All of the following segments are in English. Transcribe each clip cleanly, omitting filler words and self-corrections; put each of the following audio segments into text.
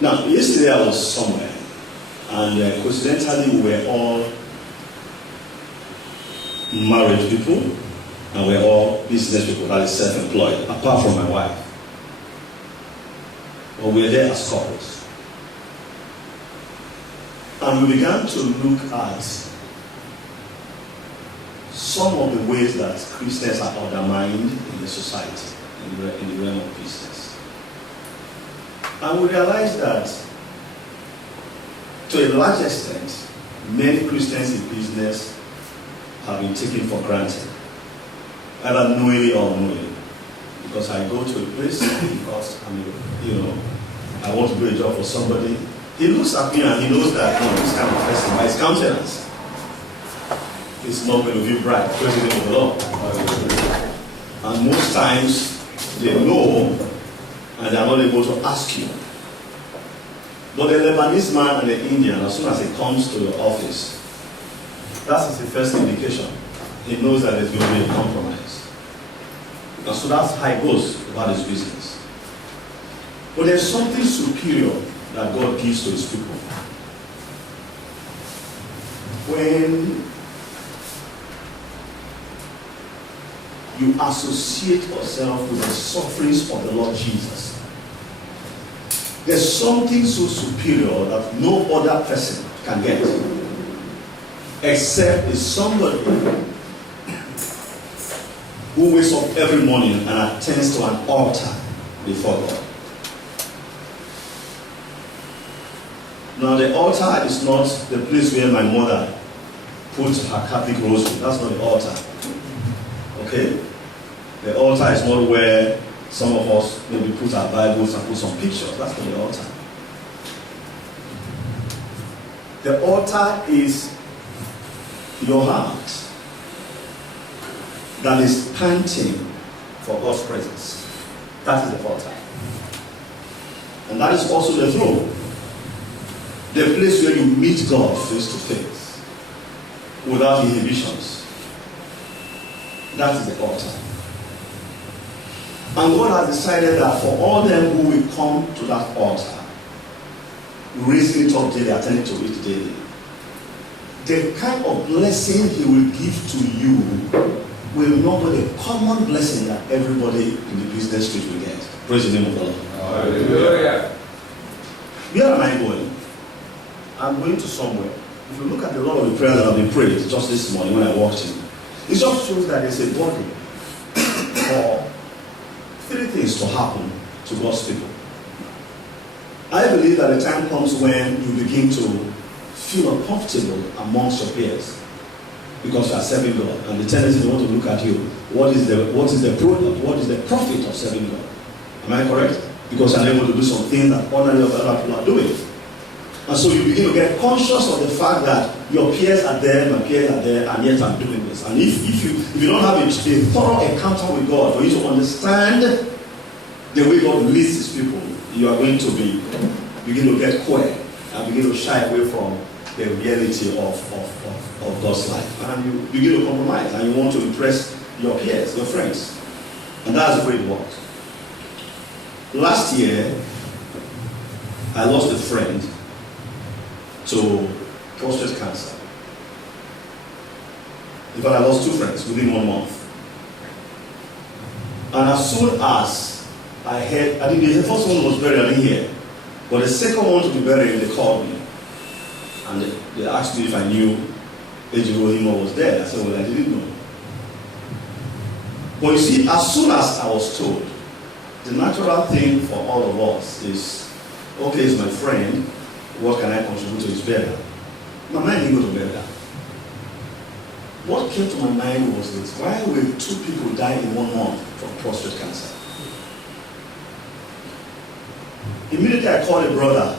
Now, yesterday I was somewhere, and coincidentally we were all married people, and we're all business people, that is self-employed, apart from my wife. But we're there as couples. And we began to look at some of the ways that Christians are undermined in the society, in the realm of business. And we realized that, to a large extent, many Christians in business have been taken for granted, either knowingly or unknowingly. Because I go to a place because I want to do a job for somebody. He looks at me and he knows that this kind of person, by his countenance, is not going to be bright, praise the name of the Lord. And most times they know and they are not able to ask you. But the Lebanese man and the Indian, as soon as he comes to the office, that is the first indication. He knows that there's going to be a compromise. And so that's how it goes about his business. But there's something superior that God gives to his people. When you associate yourself with the sufferings of the Lord Jesus, there's something so superior that no other person can get, except it's somebody who wakes up every morning and attends to an altar before God. Now, the altar is not the place where my mother puts her Catholic rosary. That's not the altar. Okay? The altar is not where some of us maybe put our Bibles and put some pictures. That's not the altar. The altar is your heart that is panting for God's presence. That is the altar. And that is also the throne. The place where you meet God face to face without inhibitions. That is the altar. And God has decided that for all them who will come to that altar, raising it up daily, attending to it daily, the kind of blessing He will give to you will not be the common blessing that everybody in the business street will get. Praise the name of the Lord. Hallelujah. Where am I going? I'm going to somewhere. If you look at a lot of the prayers that have been prayed just this morning when I walked in, it just shows that there's a body for three things to happen to God's people. I believe that the time comes when you begin to feel uncomfortable amongst your peers because you are serving God, and the tendency they want to look at you. What is the product? What is the profit of serving God? Am I correct? Because you're unable to do some things that ordinary other people are doing. And so you begin to get conscious of the fact that your peers are there, my peers are there, and yet I'm doing this. And if you don't have a thorough encounter with God, for you to understand the way God leads His people, you are going to begin to get quiet and begin to shy away from the reality of God's life. And you begin to compromise and you want to impress your peers, your friends. And that's the way it works. Last year, I lost a friend to prostate cancer. In fact, I lost two friends within 1 month. And as soon as I heard, I think the first one was buried, I didn't hear. But the second one to be buried, they called me. And they asked me if I knew Ejiro was dead. I said, well, I didn't know. But you see, as soon as I was told, the natural thing for all of us is, okay, he's my friend, what can I contribute to his burial? My mind didn't go to burial. What came to my mind was this: why will two people die in 1 month from prostate cancer? Immediately I called a brother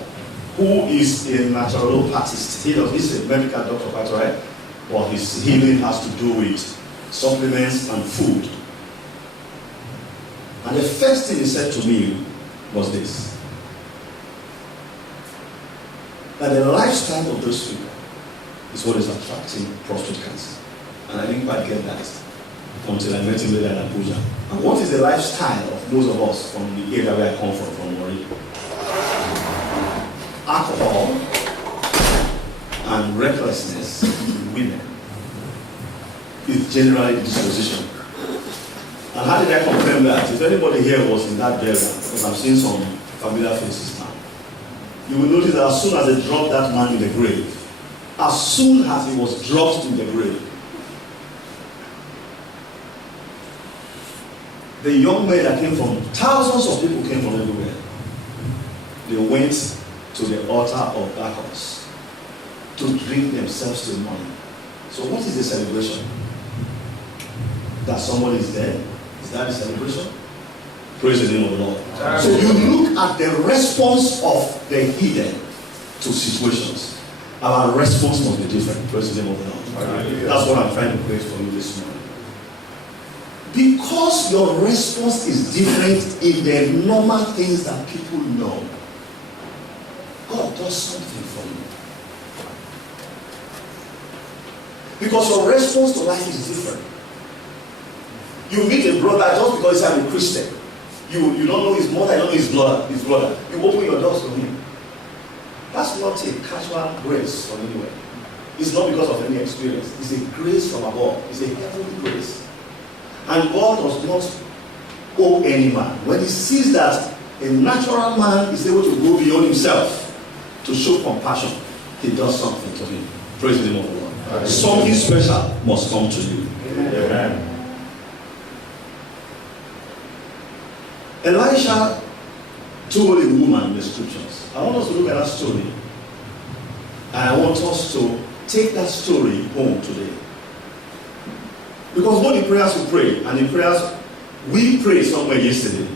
who is a naturopathist. He's a medical doctor, quite right? But his healing has to do with supplements and food. And the first thing he said to me was this: that the lifestyle of those people is what is attracting prostate cancer. And I didn't quite get that until I met him later in Abuja. And what is the lifestyle of most of us from the area where I come from Mori? alcohol and recklessness in women is generally the disposition. And how did I confirm that? If anybody here was in that burial, because I'm seeing some familiar faces now, you will notice that as soon as they dropped that man in the grave, as soon as he was dropped in the grave, the young men that came from, thousands of people came from everywhere. They went to the altar of Bacchus to drink themselves to money. So what is the celebration? That someone is dead? Is that the celebration? Praise the name of the Lord. So you look at the response of the heathen to situations. Our response must be different. Praise the name of the Lord. That's what I'm trying to pray for you this morning. Because your response is different in the normal things that people know, God does something for you. Because your response to life is different. You meet a brother just because he's a Christian. You don't know his mother, you don't know his brother. You open your doors to him. That's not a casual grace from anywhere. It's not because of any experience. It's a grace from above. It's a heavenly grace. And God does not owe any man. When he sees that a natural man is able to go beyond himself to show compassion, he does something to him. Praise the name of the Lord. Amen. Something special must come to you. Amen. Elisha told a woman in the scriptures. I want us to look at that story. And I want us to take that story home today. Because both the prayers we pray and the prayers we prayed somewhere yesterday,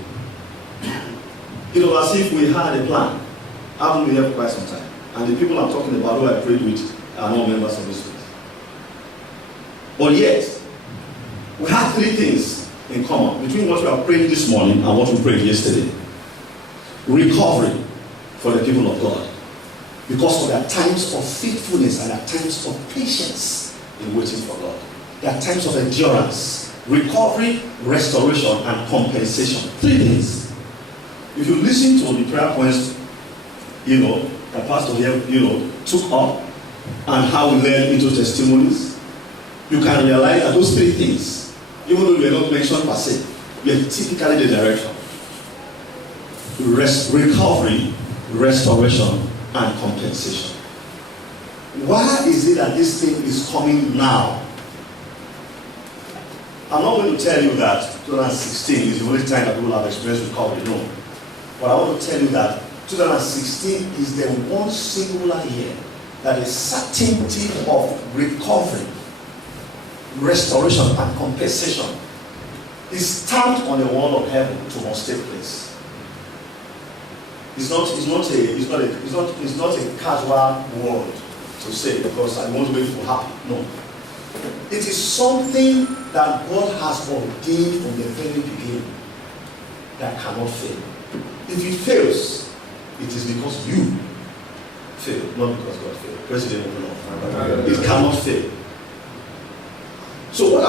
it was as if we had a plan. I haven't been here for quite some time. And the people I'm talking about who I prayed with are not members of this place. But yet, we have three things in common between what we are praying this morning and what we prayed yesterday. Recovery for the people of God. Because for their times of faithfulness and their times of patience in waiting for God. There are times of endurance, recovery, restoration, and compensation. Three things. If you listen to the prayer points, that Pastor here, took up, and how we led into testimonies, you can realize that those three things, even though they are not mentioned per se, they are typically the direction. Recovery, restoration, and compensation. Why is it that this thing is coming now? I'm not going to tell you that 2016 is the only time that people have experienced recovery. No. But I want to tell you that 2016 is the one singular year that the certainty of recovery, restoration, and compensation is stamped on the wall of heaven to must take place. It's not a casual word to say because I want to wait for happy. No. It is something that God has ordained from the very beginning that cannot fail. If it fails, it is because you failed, not because God failed. Praise the name of the Lord. It cannot fail. So what I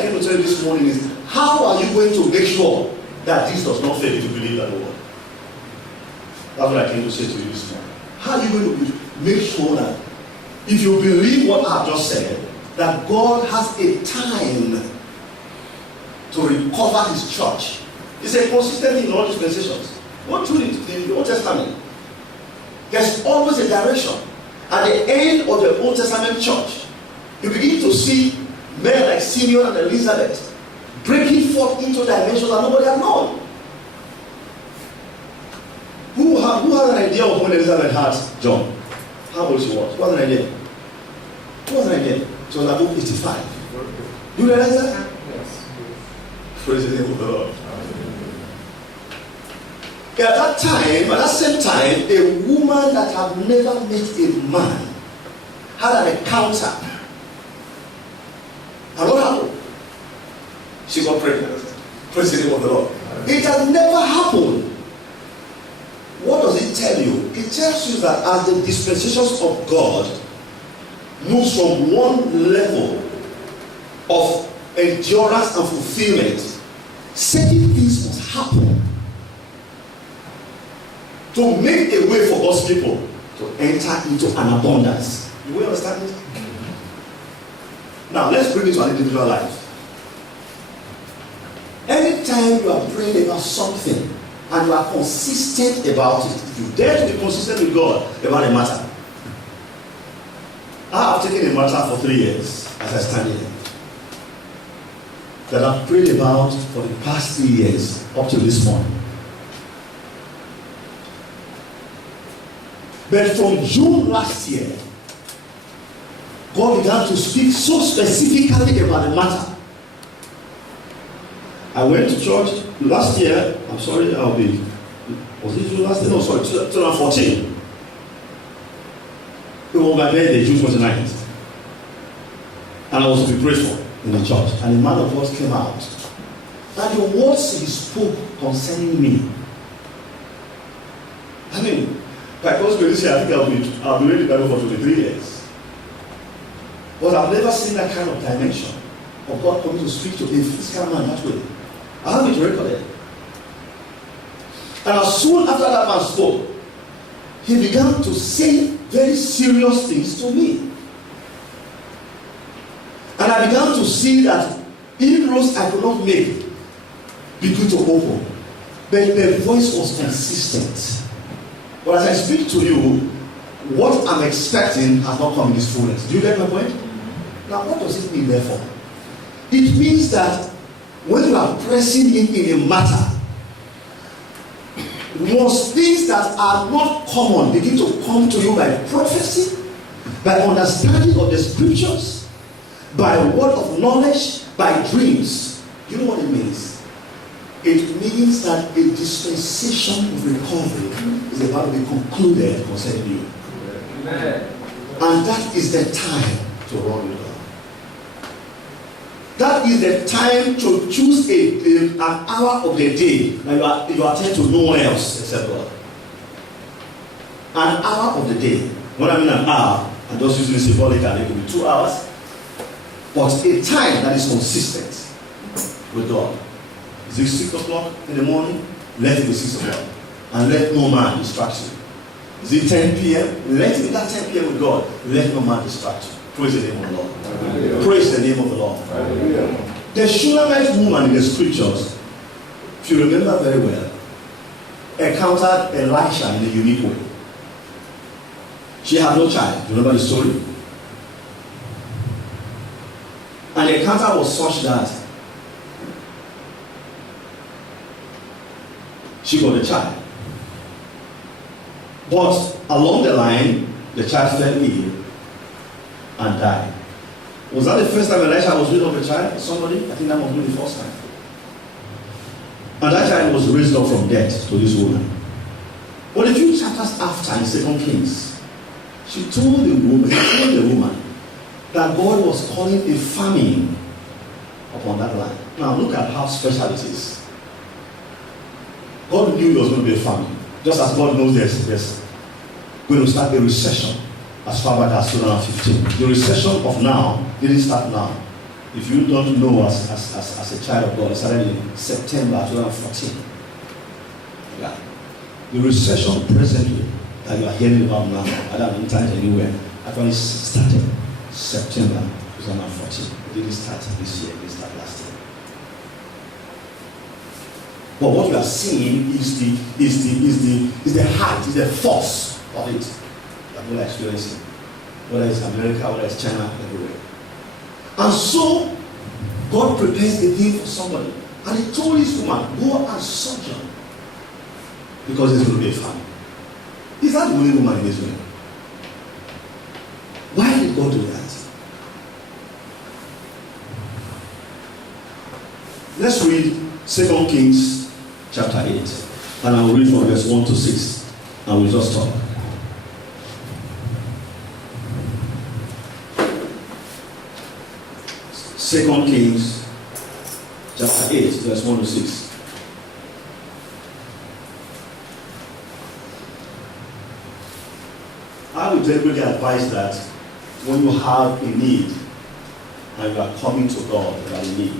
came to tell you this morning is, how are you going to make sure that this does not fail if you believe that word? That's what I came to say to you this morning. How are you going to make sure that if you believe what I've just said, that God has a time to recover his church? It's a consistent in all dispensations. Go through it in the Old Testament. There's always a direction. At the end of the Old Testament church, you begin to see men like Simeon and Elizabeth breaking forth into dimensions that nobody had known. Who had an idea of when Elizabeth had John? How old she was? Who had an idea? Who had an idea? She was about 85. Do you realize that? Yes. Praise the name of the Lord. At that same time, a woman that had never met a man had an encounter. And what happened? She got pregnant. Praise the name of the Lord. It has never happened. What does it tell you? It tells you that as the dispensations of God moves from one level of endurance and fulfillment, certain things must happen to make a way for God's people to enter into an abundance. Do we understand it? Now, let's bring it to an individual life. Anytime you are praying about something and you are consistent about it, if you dare to be consistent with God about a matter. I have taken a matter for 3 years as I stand here that I've prayed about for the past 3 years up to this morning. But from June last year, God began to speak so specifically about the matter. I went to church last year. I'm sorry, was it June last year? No, sorry, 2014. It was my birthday, June 29th. And I was to be prayed for in the church. And a man of God came out. And the words he spoke concerning me. I mean, by God's grace, I think I'll be reading the Bible for 23 years. But I've never seen that kind of dimension of God coming to speak to a physical man that way. I have it recorded. And as soon after that man spoke, he began to say very serious things to me. And I began to see that inroads I could not make begin to open. But the voice was consistent. But as I speak to you, what I'm expecting has not come in its fullness. Do you get my point? Now, what does it mean, therefore? It means that when you are pressing in a matter, most things that are not common begin to come to you by prophecy, by understanding of the scriptures, by word of knowledge, by dreams. You know what it means? It means that a dispensation of recovery is about to be concluded concerning you. Amen. And that is the time to run with God. That is the time to choose an hour of the day that you attend to no one else except God. An hour of the day. When I mean an hour, I'm just using symbolic, and it could be 2 hours. But a time that is consistent with God. Is it 6 o'clock in the morning? Let it be 6 o'clock. And let no man distract you. Is it 10 p.m.? Let it be that 10 p.m. with God. Let no man distract you. Praise the name of the Lord. Hallelujah. Praise the name of the Lord. Hallelujah. The Shunammite woman in the scriptures, if you remember very well, encountered Elisha in a unique way. She had no child. You remember the story? And the encounter was such that she got a child. But along the line, the child fell ill and died. Was that the first time Elisha was rid of a child? Somebody? I think that must be the first time. And that child was raised up from death to this woman. But a few chapters after, in 2 Kings, she told the woman that God was calling a famine upon that land. Now look at how special it is. God knew there was going to be a famine. Just as God knows there's going to start a recession as far back as 2015. The recession of now didn't start now. If you don't know as a child of God, it started in September 2014. Yeah. The recession presently that you are hearing about now, either on internet anywhere, actually started September 2014. It didn't start this year, it didn't start last year. But what you are seeing is the height, is the force of it that we are experiencing. Whether it's America, whether it's China, everywhere. And so, God prepares a day for somebody. And he told this woman, go and sojourn. Because there's going to be a famine. Is that the only woman in Israel? Why did God do that? Let's read 2 Kings chapter 8. And I will read from verse 1 to 6. And we'll just talk. Second Kings chapter 8, verse 1 to 6. I would deliberately advise that when you have a need and you are coming to God about a need,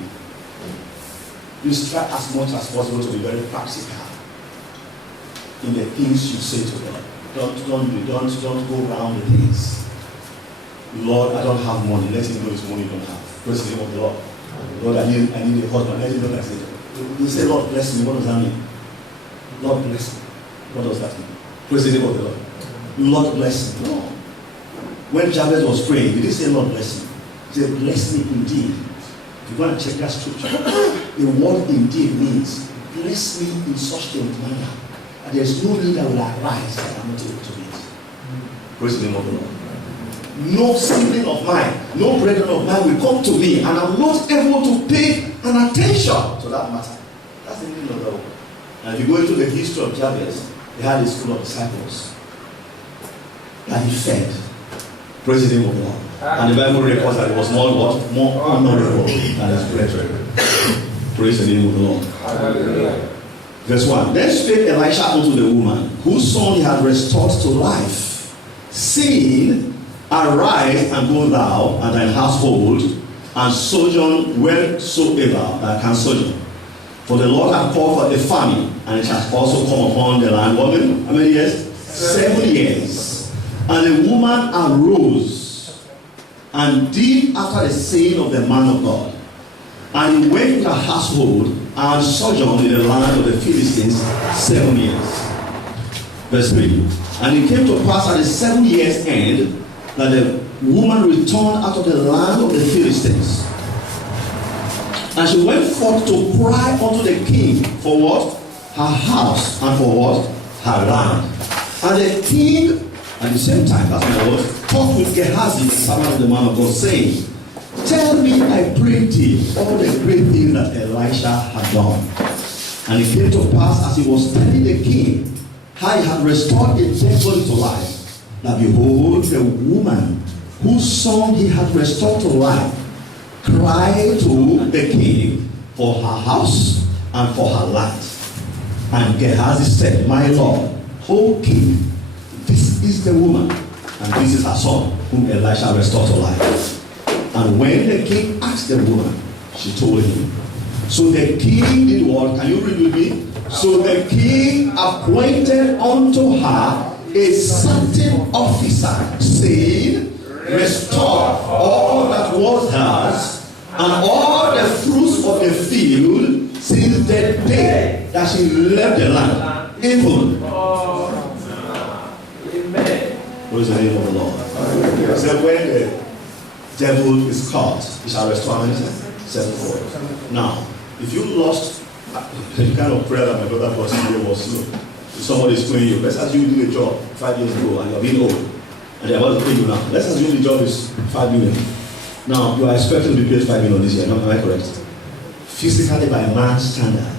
you try as much as possible to be very practical in the things you say to God. Don't go around with things. Lord, I don't have money. Let him know it's money you don't have. Praise the name of the Lord. Lord, I need a husband. Let him know that's it. You say, Lord, bless me. What does that mean? Lord, bless me. What does that mean? Praise the name of the Lord. Lord, bless me. No. When Jabez was praying, he didn't say, Lord, bless me. He said, bless me indeed. If you want to check that scripture, the word indeed means, bless me in such a manner that there is no need that will arise that I am not able to meet. Praise the name of the Lord. No sibling of mine, no brethren of mine will come to me, and I'm not able to pay an attention to that matter. That's the meaning of the word. And if you go into the history of Jabez, he had a school of disciples that he fed. Praise the name of the Lord. And the Bible records that it was more honorable than his brethren. Praise the name of the Lord. Hallelujah. Verse 1. Then spake Elisha unto the woman, whose son he had restored to life, saying, arise and go thou and thine household, and sojourn wheresoever thou canst sojourn. For the Lord hath called for a famine, and it hath also come upon the land. How many years? 7 years. And the woman arose and did after the saying of the man of God. And he went to her household and sojourned in the land of the Philistines 7 years. Verse 3. And it came to pass at the 7 years' end that the woman returned out of the land of the Philistines. And she went forth to cry unto the king for what? Her house, and for what? Her land. And the king, at the same time, that's my word, talked with Gehazi, the servant of the man of God, saying, tell me, I pray thee, all the great things that Elisha had done. And it came to pass, as he was telling the king how he had restored a dead body to life, that behold, the woman whose son he had restored to life cried to the king for her house and for her land. And Gehazi said, my lord, O king, this is the woman, and this is her son, whom Elisha restored to life. And when the king asked the woman, she told him. So the king did what? Can you read with me? So the king appointed unto her a certain officer, saying, restore all that was hers, and all the fruits of the field, since the day that she left the land, even. What is the name of the Lord? He said, when the devil is caught, he shall restore him sevenfold. Now, if you lost the kind of prayer that my brother was saying was slow. If somebody is paying you, let's assume you did a job 5 years ago and you're being old, and they're about to pay you now. Let's assume the job is 5 million. Now, you are expecting to be paid 5 million this year, am I correct? Physically, by man's standard,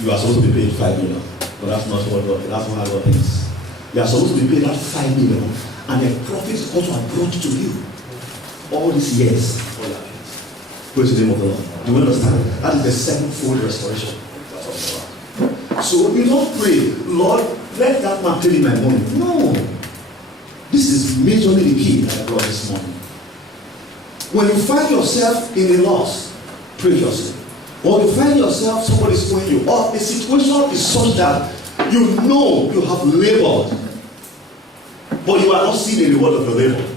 you are supposed to be paid 5 million. But that's not how God thinks. You are supposed to be paid that 5 million, and the profits also are brought to you all these years. Praise the name of the Lord. Do you understand? That is the sevenfold restoration. So you don't pray, Lord, let that man pay me my money. No. This is majorly the key that I brought this morning. When you find yourself in a loss, pray yourself. Or you find yourself, somebody's owing you, or the situation is such that you know you have labored, but you are not seeing the reward of your labor.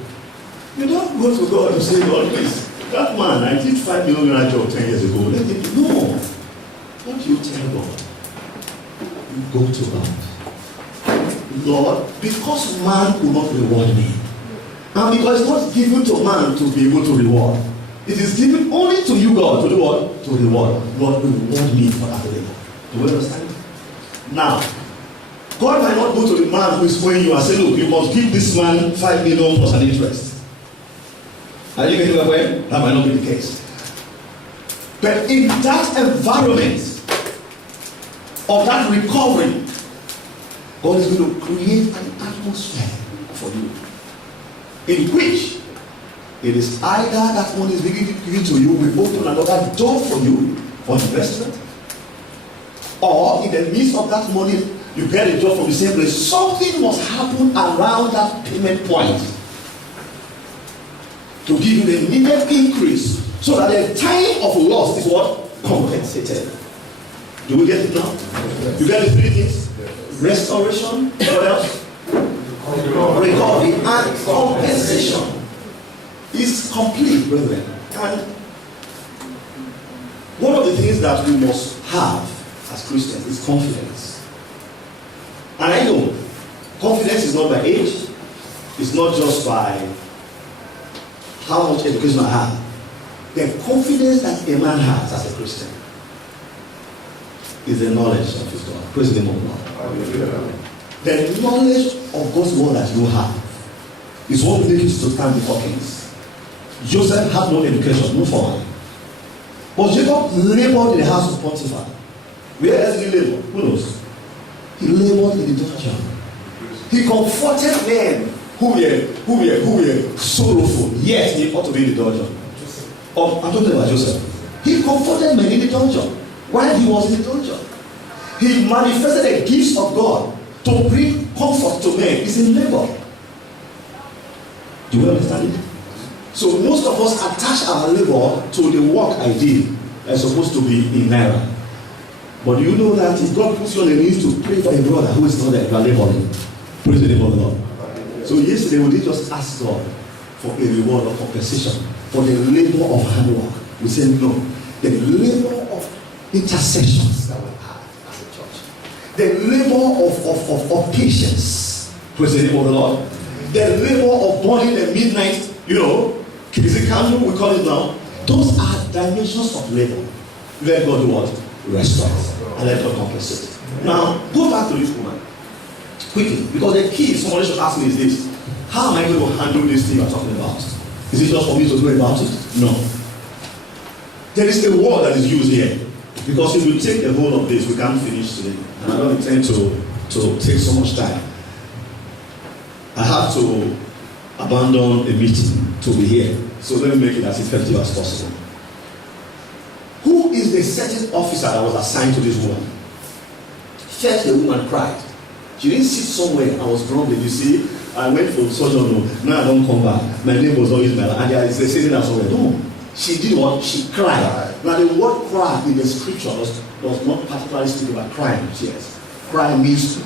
You don't go to God and say, Lord, please, that man, I did 5 million job 10 years ago. Let him know. What do you tell God? You go to God. Lord, because man will not reward me, and because it's not given to man to be able to reward, it is given only to you, God, to do what? To reward. Lord, reward me for that labor. Do you understand? Now, God might not go to the man who is owing you and say, look, you must give this man 5 million plus an interest. Are you getting aware? That might not be the case. But in that environment of that recovery, God is going to create an atmosphere for you in which it is either that money is being given to you, will open another door for you for investment, or in the midst of that money, you get a job from the same place. Something must happen around that payment point to give you the needed increase so that the time of loss is what? Compensated. Do we get it now? You get the three things? Restoration, what else? and compensation is complete, brethren. And one of the things that we must have as Christians is confidence. And I know confidence is not by age, it's not just by how much education I have. The confidence that a man has as a Christian is the knowledge of his God. Praise the name of God. The knowledge of God's word that you have is what will make you to stand before kings. Joseph had no education, no formal. But Jacob labored in the house of Potiphar. Where else did he labor? Who knows? He labored in the dungeon. He comforted men who were sorrowful, yet he ought to be in the dungeon. I'm talking about Joseph. He comforted men in the dungeon while he was in the dungeon. He manifested the gifts of God to bring comfort to men. It's in labor. Do you understand it? So most of us attach our labor to the work I did that's supposed to be in naira. But do you know that if God puts you on the knees to pray for a brother who is not there, you are laboring. Praise the name of the Lord. So yesterday we did just ask God for a reward of compensation for the labor of handwork. We said no. The labor of intercessions that we have as a church. The labor of patience. Praise the name of the Lord. The labor of burning the midnight, is it candle we call it now? Those are dimensions of labor. Let God do what? Restore. And let God compensate. Now, go back to this woman. Quickly. Because the key, somebody should ask me, is this. How am I going to handle this thing you're talking about? Is it just for me to know about it? No. There is a word that is used here. Because if we take the whole of this, we can't finish today. And I don't intend to take so much time. I have to abandon a meeting to be here. So let me make it as effective as possible. Who is the certain officer that was assigned to this woman? First, the woman cried. She didn't sit somewhere. I was grumbling. You see, I went for sojourn. Now I don't come back. My name was always Mela. And there is a sitting there somewhere. No. She did what? She cried. Now the word cry in the scripture does not particularly speak about crying. Yes. Cry means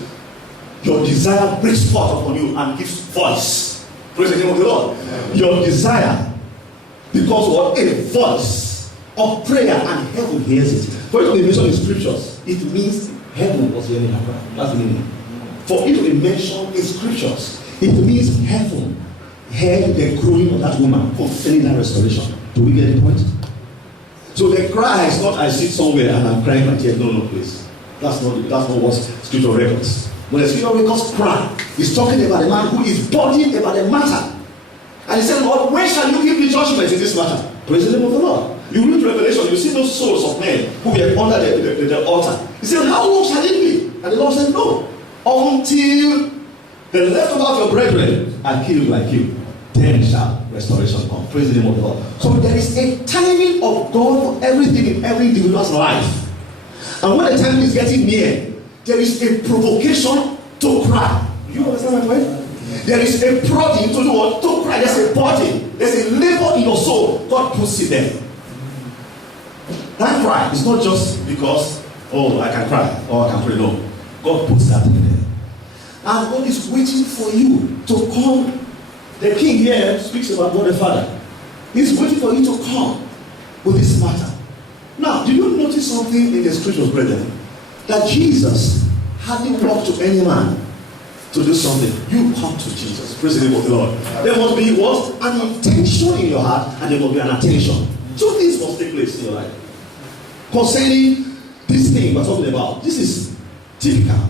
your desire breaks forth upon you and gives voice. Praise the name of the Lord. Your desire becomes what? A voice of prayer, and heaven hears it. For it to be mentioned in scriptures, it means heaven was hearing her cry. That's the meaning. For it to be mentioned in scriptures, it means heaven heard the groaning of that woman concerning that restoration. Do we get the point? So the cry is not I sit somewhere and I'm crying my tears. No, please. That's not what scripture records. When the scripture records cry, he's talking about a man who is burdened about a matter. And he said, Lord, when shall you give me judgment in this matter? Praise the name of the Lord. You read Revelation, you see those souls of men who were under the altar. He said, how long shall it be? And the Lord said, no. Until the leftover of your brethren are killed like you, then shall restoration come. Praise the name of the Lord. So there is a timing of God for everything in every individual's life. And when the time is getting near, there is a provocation to cry. You understand my point? There is a prodding to do what? To cry. There's a burden. There's a labor in your soul. God puts it there. That cry is not just because, I can cry or I can pray. No. God puts that in there. And God is waiting for you to come. The king here speaks about God the Father. He's waiting for you to come with this matter. Now, do you notice something in the scriptures, brethren? That Jesus hardly walked to any man to do something. You come to Jesus. Praise the name of the Lord. There must be what? An intention in your heart, and there must be an attention. Two things must take place in your life. Concerning this thing we're talking about, this is typical.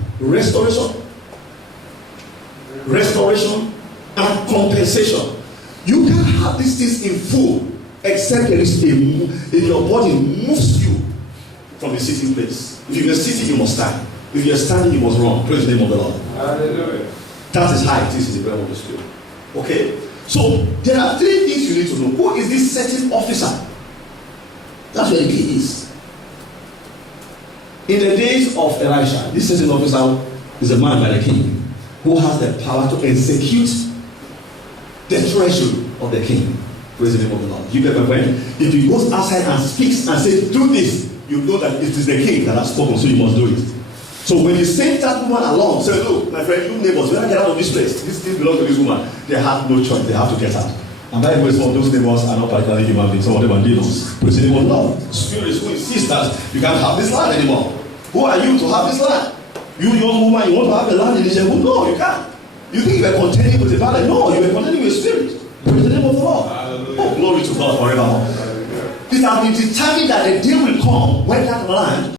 Restoration and compensation. You can have these things in full, except there is if your body moves you from the sitting place. If you're sitting, you must stand. If you're standing, you must run. Praise the name of the Lord. Hallelujah. That is how it is in the realm of the spirit. Okay? So there are three things you need to know. Who is this certain officer? That's where the key is. In the days of Elisha, this certain officer is a man by the king who has the power to execute the treasury of the king. Praise the name of the Lord. You get my point? If he goes outside and speaks and says, do this, you know that it is the king that has spoken, so you must do it. So when he sent that woman along, said, look, my friend, you neighbors, we gotta get out of this place. This thing belongs to this woman. They have no choice. They have to get out. And by the way, some of those neighbors are not particularly human beings. Some of them are demons. But they will not. Spirits who insist that you can't have this land anymore. Who are you to have this land? You young woman, you want to have a land in Israel? No, you can't. You think you were contending with the father? No, you were contending with spirit. Praise the name of the Lord. Oh, glory to God forever. It has been determined that the day will come when that land